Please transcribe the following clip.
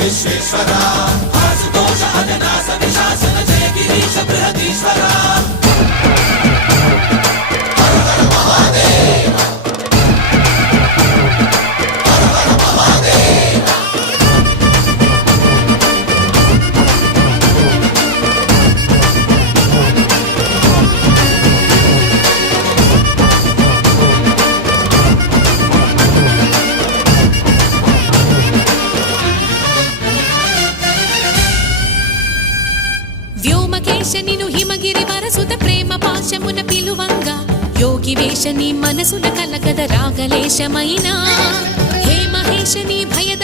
విశ్వేశ్వరా ఆశుతోష అజనాస విశాసన జయ గిరీశ బృహదీశ్వరా హర హర మహాదేవ హర హర మహాదేవ వ్యోమకేశనిను హిమగిరి వరసుత ప్రేమ పాశమున పిలువంగా యోగి వేషని మనసున కలకద రాగలేశమైనా హే మహేశని భయద